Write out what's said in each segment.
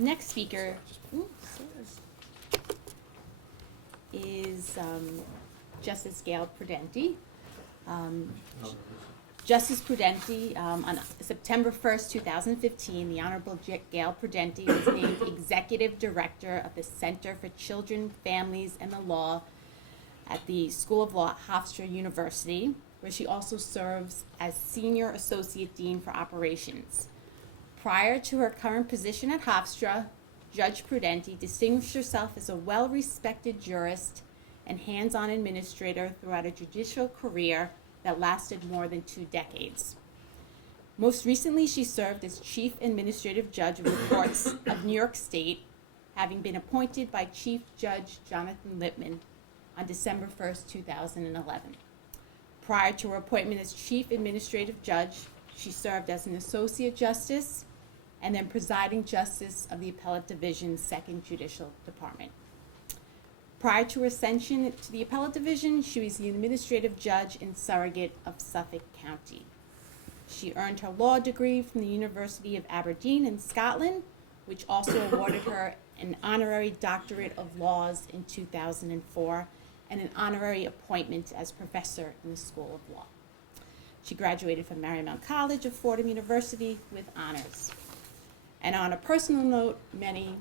Next speaker is Justice Gail Prudenti. Justice Prudenti, on September 1st, 2015, the Honorable Gail Prudenti was named Executive Director of the Center for Children, Families, and the Law at the School of Law at Hofstra University, where she also serves as Senior Associate Dean for Operations. Prior to her current position at Hofstra, Judge Prudenti distinguished herself as a well-respected jurist and hands-on administrator throughout a judicial career that lasted more than 2 decades. Most recently, she served as Chief Administrative Judge of the Courts of New York State, having been appointed by Chief Judge Jonathan Lippman on December 1st, 2011. Prior to her appointment as Chief Administrative Judge, she served as an Associate Justice and then Presiding Justice of the Appellate Division's 2nd Judicial Department. Prior to her ascension to the Appellate Division, she was the Administrative Judge and Surrogate of Suffolk County. She earned her law degree from the University of Aberdeen in Scotland, which also awarded her an honorary doctorate of laws in 2004 and an honorary appointment as professor in the School of Law. She graduated from Marymount College of Fordham University with honors. And on a personal note, many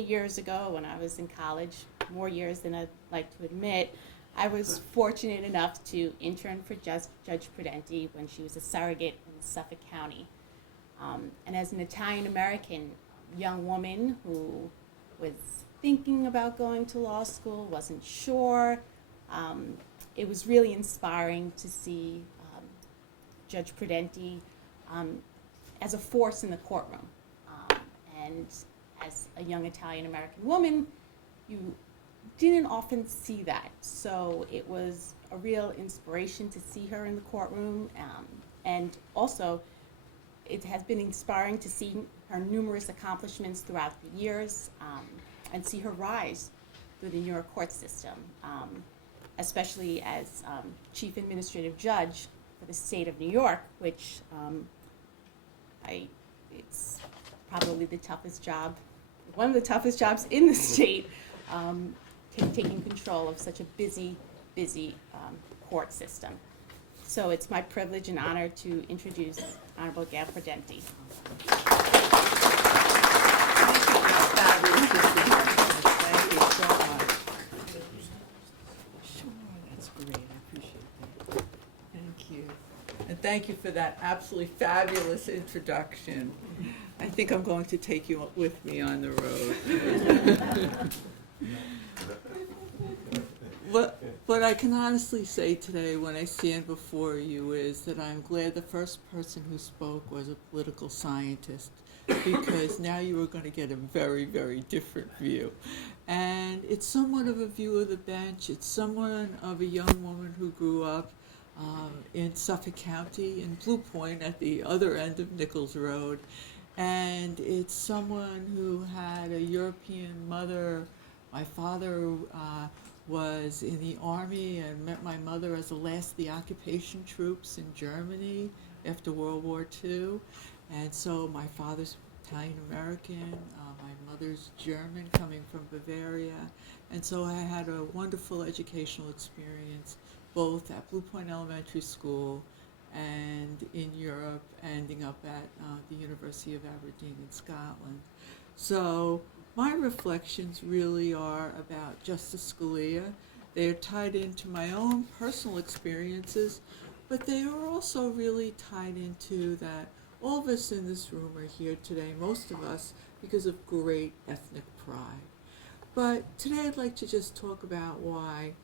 years ago when I was in college, more years than I'd like to admit, I was fortunate enough to intern for Judge Prudenti when she was a surrogate in Suffolk County. And as an Italian-American young woman who was thinking about going to law school, wasn't sure, it was really inspiring to see Judge Prudenti as a force in the courtroom. And as a young Italian-American woman, you didn't often see that. So it was a real inspiration to see her in the courtroom. And also, it has been inspiring to see her numerous accomplishments throughout the years and see her rise through the New York court system, especially as Chief Administrative Judge for the state of New York, which it's probably the toughest job, one of the toughest jobs in the state, taking control of such a busy court system. So it's my privilege and honor to introduce Honorable Gail Prudenti. Thank you so much. Sure, that's great. I appreciate that. Thank you. And thank you for that absolutely fabulous introduction. I think I'm going to take you with me on the road. What I can honestly say today when I stand before you is that I'm glad the first person who spoke was a political scientist, because now you are going to get a very, very different view. And it's somewhat of a view of the bench. It's somewhat of a young woman who grew up in Suffolk County, in Blue Point at the other end of Nichols Road. And it's someone who had a European mother. My father was in the Army and met my mother as the last of the occupation troops in Germany after World War II. And so my father's Italian-American, my mother's German, coming from Bavaria. And so I had a wonderful educational experience, both at Blue Point Elementary School and in Europe, ending up at the University of Aberdeen in Scotland. So my reflections really are about Justice Scalia. They are tied into my own personal experiences, but they are also really tied into that all of us in this room are here today, most of us, because of great ethnic pride. But today I'd like to just talk about why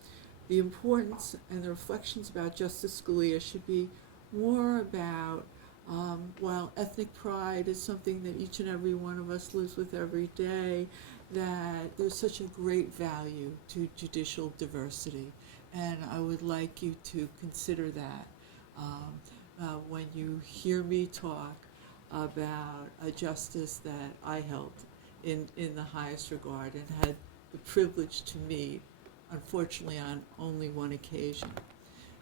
the importance and the reflections about Justice Scalia should be more about, while ethnic pride is something that each and every one of us lives with every day, that there's such a great value to judicial diversity. And I would like you to consider that when you hear me talk about a justice that I held in the highest regard and had the privilege to meet, unfortunately, on only one occasion.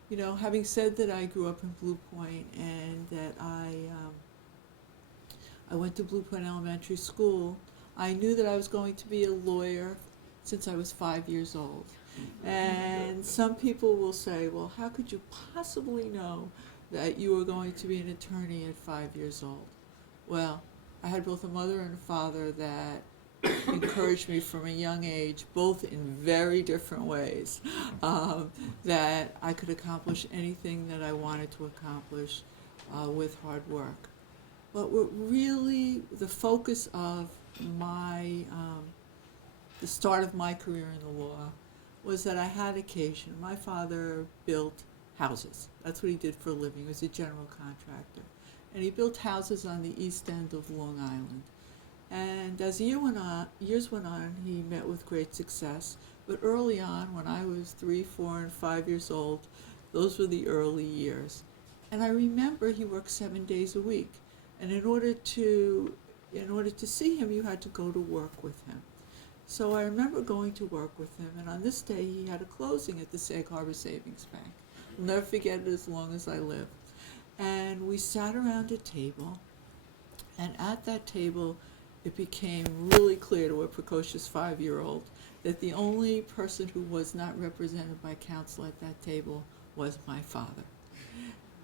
You know, having said that, I grew up in Blue Point and that I went to Blue Point Elementary School, I knew that I was going to be a lawyer since I was 5 years old. And some people will say, well, how could you possibly know that you were going to be an attorney at 5 years old? Well, I had both a mother and a father that encouraged me from a young age, both in very different ways, that I could accomplish anything that I wanted to accomplish with hard work. But what really the focus of the start of my career in the law was that I had occasion. My father built houses. That's what he did for a living. He was a general contractor. And he built houses on the east end of Long Island. And as years went on, he met with great success. But early on, when I was 3, 4, and 5 years old, those were the early years. And I remember he worked 7 days a week. And in order to see him, you had to go to work with him. So I remember going to work with him, and on this day he had a closing at the Sag Harbor Savings Bank. I'll never forget it as long as I live. And we sat around a table, and at that table it became really clear to a precocious 5-year-old that the only person who was not represented by counsel at that table was my father.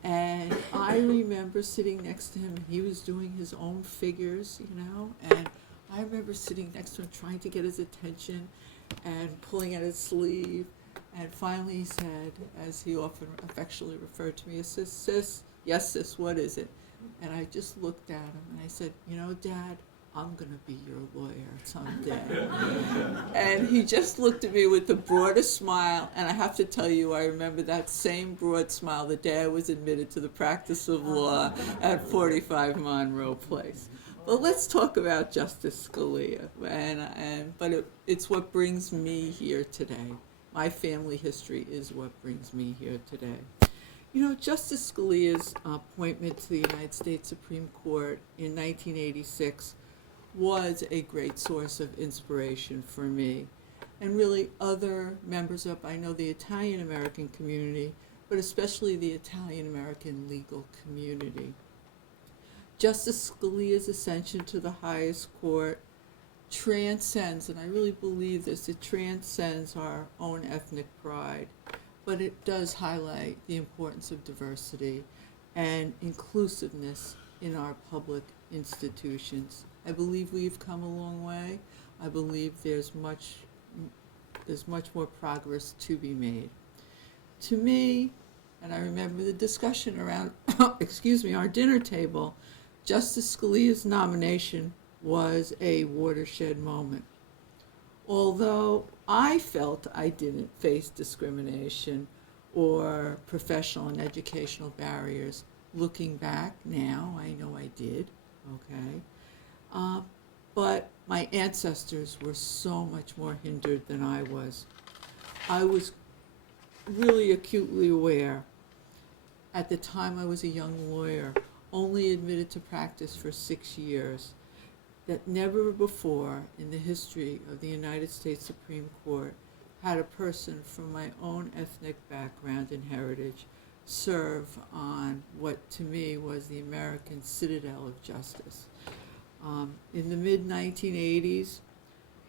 And I remember sitting next to him, and he was doing his own figures, and I remember sitting next to him trying to get his attention and pulling at his sleeve. And finally he said, as he often affectionately referred to me as sis, yes, sis, what is it? And I just looked at him and I said, Dad, I'm going to be your lawyer someday. And he just looked at me with the broadest smile, and I have to tell you, I remember that same broad smile the day I was admitted to the practice of law at 45 Monroe Place. Well, let's talk about Justice Scalia, but it's what brings me here today. My family history is what brings me here today. Justice Scalia's appointment to the United States Supreme Court in 1986 was a great source of inspiration for me, and really other members of, I know, the Italian-American community, but especially the Italian-American legal community. Justice Scalia's ascension to the highest court transcends, and I really believe this, it transcends our own ethnic pride, but it does highlight the importance of diversity and inclusiveness in our public institutions. I believe we've come a long way. I believe there's much more progress to be made. To me, and I remember the discussion around, our dinner table, Justice Scalia's nomination was a watershed moment. Although I felt I didn't face discrimination or professional and educational barriers, looking back now, I know I did, okay? But my ancestors were so much more hindered than I was. I was really acutely aware at the time I was a young lawyer, only admitted to practice for 6 years, that never before in the history of the United States Supreme Court had a person from my own ethnic background and heritage serve on what to me was the American citadel of justice. In the mid-1980s,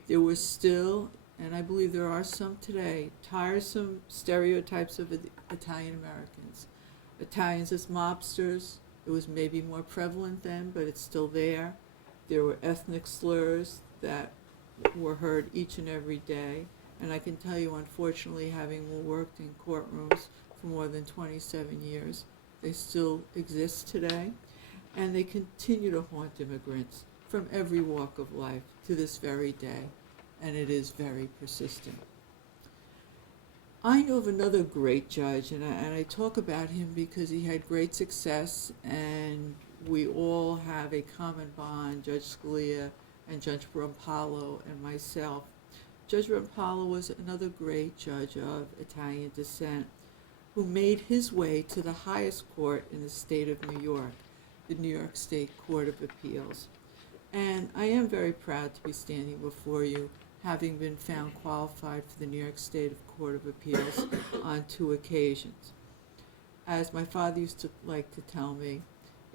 there were still, and I believe there are some today, tiresome stereotypes of Italian Americans. Italians as mobsters. It was maybe more prevalent then, but it's still there. There were ethnic slurs that were heard each and every day. And I can tell you, unfortunately, having worked in courtrooms for more than 27 years, they still exist today. And they continue to haunt immigrants from every walk of life to this very day. And it is very persistent. I know of another great judge, and I talk about him because he had great success, and we all have a common bond, Judge Scalia and Judge Rampallo and myself. Judge Rampallo was another great judge of Italian descent who made his way to the highest court in the state of New York, the New York State Court of Appeals. And I am very proud to be standing before you, having been found qualified for the New York State Court of Appeals on 2 occasions. As my father used to like to tell me,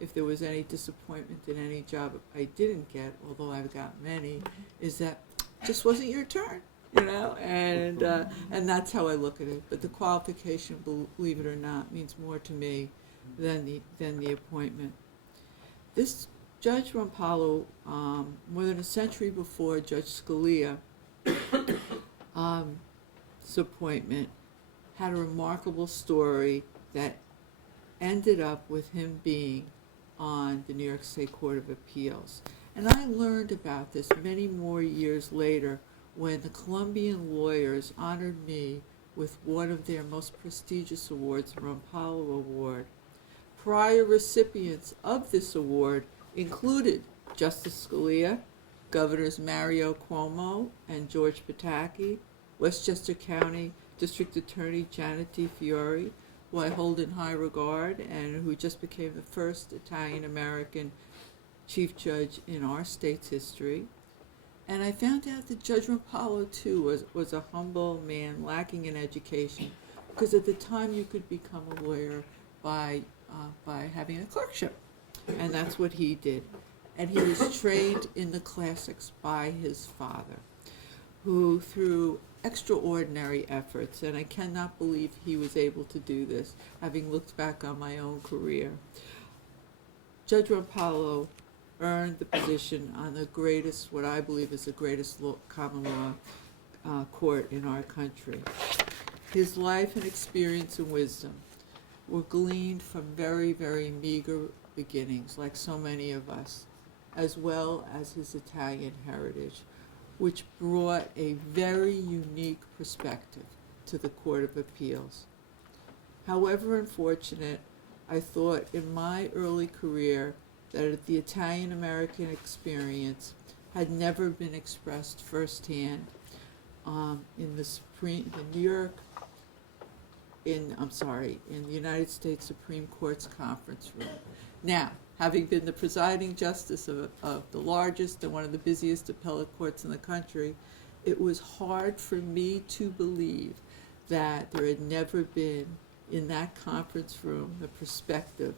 if there was any disappointment in any job I didn't get, although I've got many, is that just wasn't your turn, you know, and that's how I look at it. But the qualification, believe it or not, means more to me than the appointment. This Judge Rompalo, more than a century before Judge Scalia's appointment, had a remarkable story that ended up with him being on the New York State Court of Appeals. And I learned about this many more years later when the Colombian lawyers honored me with one of their most prestigious awards, the Rompalo Award. Prior recipients of this award included Justice Scalia, Governors Mario Cuomo and George Pataki, Westchester County District Attorney Janet DiFiore, who I hold in high regard and who just became the first Italian-American chief judge in our state's history. And I found out that Judge Rompalo, too, was a humble man lacking in education, because at the time you could become a lawyer by having a clerkship. And that's what he did. And he was trained in the classics by his father, who through extraordinary efforts, and I cannot believe he was able to do this, having looked back on my own career. Judge Rompalo earned the position on the greatest, what I believe is the greatest common law court in our country. His life and experience and wisdom were gleaned from very, very meager beginnings, like so many of us, as well as his Italian heritage, which brought a very unique perspective to the Court of Appeals. However unfortunate, I thought in my early career that the Italian-American experience had never been expressed firsthand in the United States Supreme Court's conference room. Now, having been the presiding justice of the largest and one of the busiest appellate courts in the country, it was hard for me to believe that there had never been in that conference room the perspective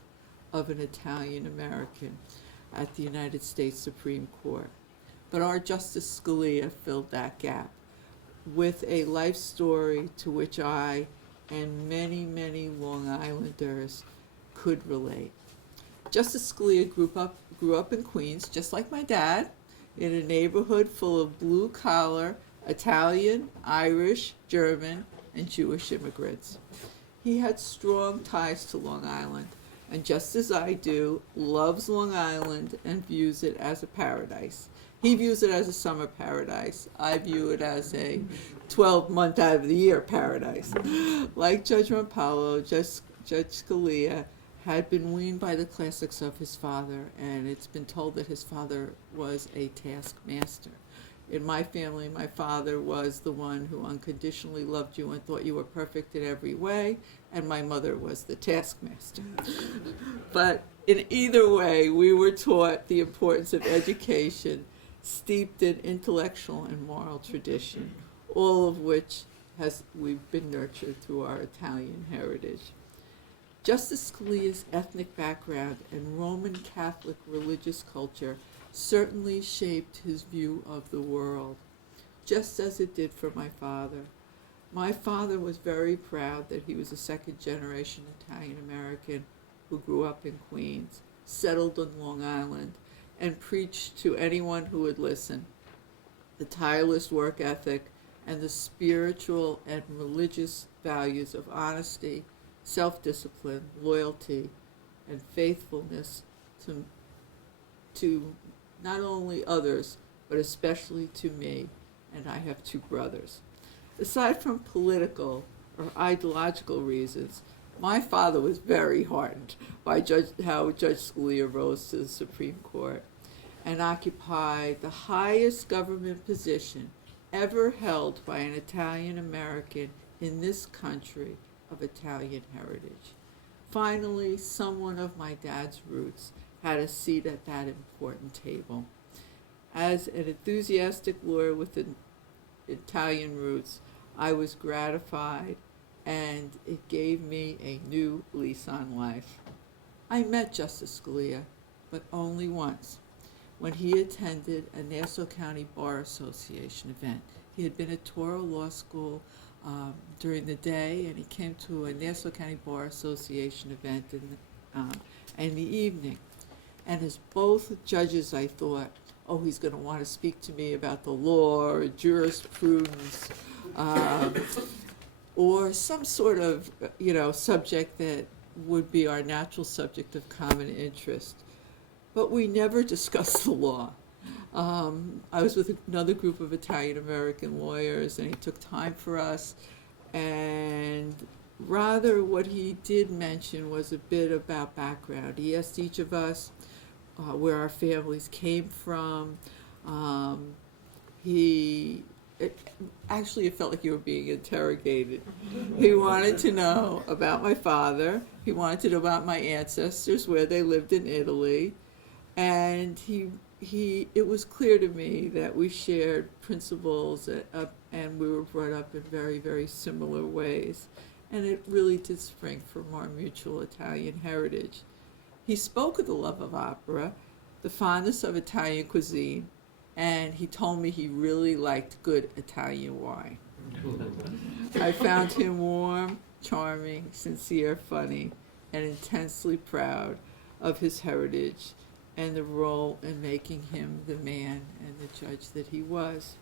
of an Italian-American at the United States Supreme Court. But our Justice Scalia filled that gap with a life story to which I and many, many Long Islanders could relate. Justice Scalia grew up in Queens, just like my dad, in a neighborhood full of blue-collar Italian, Irish, German, and Jewish immigrants. He had strong ties to Long Island, and just as I do, loves Long Island and views it as a paradise. He views it as a summer paradise. I view it as a 12-month out of the year paradise. Like Judge Rompalo, Judge Scalia had been weaned by the classics of his father, and it's been told that his father was a taskmaster. In my family, my father was the one who unconditionally loved you and thought you were perfect in every way, and my mother was the taskmaster. But in either way, we were taught the importance of education, steeped in intellectual and moral tradition, all of which we've been nurtured through our Italian heritage. Justice Scalia's ethnic background and Roman Catholic religious culture certainly shaped his view of the world, just as it did for my father. My father was very proud that he was a second-generation Italian-American who grew up in Queens, settled on Long Island, and preached to anyone who would listen. The tireless work ethic and the spiritual and religious values of honesty, self-discipline, loyalty, and faithfulness to not only others, but especially to me, and I have two brothers. Aside from political or ideological reasons, my father was very heartened by how Judge Scalia rose to the Supreme Court and occupied the highest government position ever held by an Italian-American in this country of Italian heritage. Finally, someone of my dad's roots had a seat at that important table. As an enthusiastic lawyer with Italian roots, I was gratified, and it gave me a new lease on life. I met Justice Scalia, but only once, when he attended a Nassau County Bar Association event. He had been at Toro Law School during the day, and he came to a Nassau County Bar Association event in the evening. And as both judges, I thought, oh, he's going to want to speak to me about the law or jurisprudence or some sort of, subject that would be our natural subject of common interest. But we never discussed the law. I was with another group of Italian-American lawyers, and he took time for us. And rather, what he did mention was a bit about background. He asked each of us where our families came from. It felt like you were being interrogated. He wanted to know about my father. He wanted to know about my ancestors, where they lived in Italy. And it was clear to me that we shared principles and we were brought up in very, very similar ways. And it really did spring from our mutual Italian heritage. He spoke of the love of opera, the fondness of Italian cuisine, and he told me he really liked good Italian wine. I found him warm, charming, sincere, funny, and intensely proud of his heritage and the role in making him the man and the judge that he was.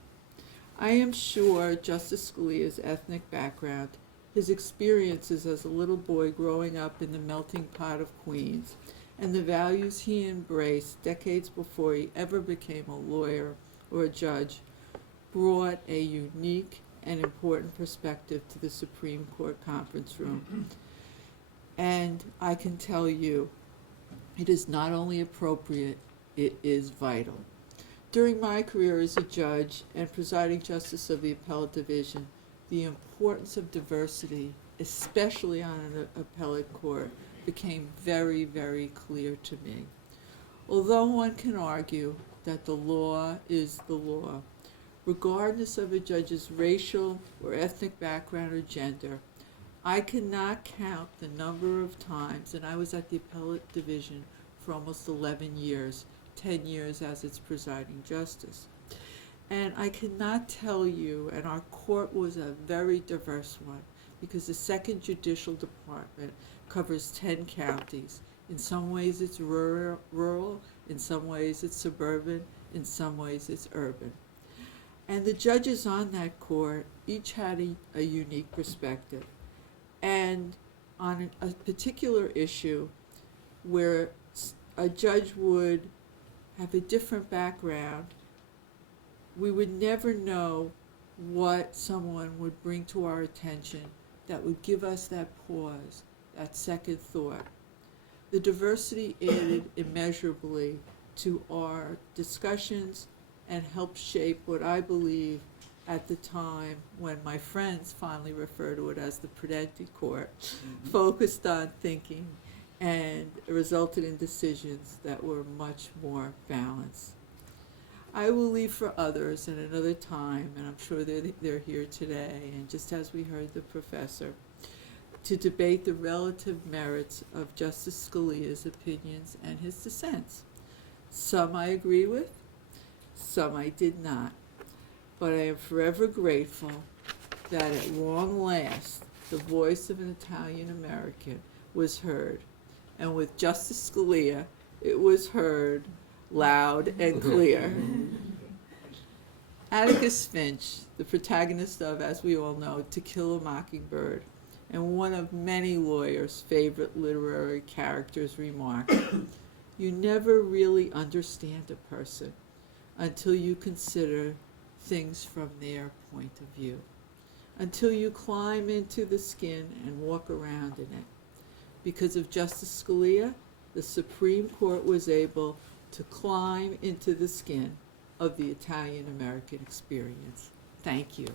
I am sure Justice Scalia's ethnic background, his experiences as a little boy growing up in the melting pot of Queens, and the values he embraced decades before he ever became a lawyer or a judge, brought a unique and important perspective to the Supreme Court conference room. And I can tell you, it is not only appropriate, it is vital. During my career as a judge and presiding justice of the appellate division, the importance of diversity, especially on an appellate court, became very, very clear to me. Although one can argue that the law is the law, regardless of a judge's racial or ethnic background or gender, I cannot count the number of times, and I was at the appellate division for almost 11 years, 10 years as its presiding justice. And I cannot tell you, and our court was a very diverse one, because the Second Judicial Department covers 10 counties. In some ways it's rural, in some ways it's suburban, in some ways it's urban. And the judges on that court each had a unique perspective. And on a particular issue where a judge would have a different background, we would never know what someone would bring to our attention that would give us that pause, that second thought. The diversity added immeasurably to our discussions and helped shape what I believe at the time, when my friends finally refer to it as the Prudenti Court, focused on thinking and resulted in decisions that were much more balanced. I will leave for others at another time, and I'm sure they're here today, and just as we heard the professor, to debate the relative merits of Justice Scalia's opinions and his dissents. Some I agree with, some I did not. But I am forever grateful that at long last, the voice of an Italian American was heard. And with Justice Scalia, it was heard loud and clear. Atticus Finch, the protagonist of, as we all know, To Kill a Mockingbird, and one of many lawyers' favorite literary characters, remarked, "You never really understand a person until you consider things from their point of view, until you climb into the skin and walk around in it." Because of Justice Scalia, the Supreme Court was able to climb into the skin of the Italian American experience. Thank you.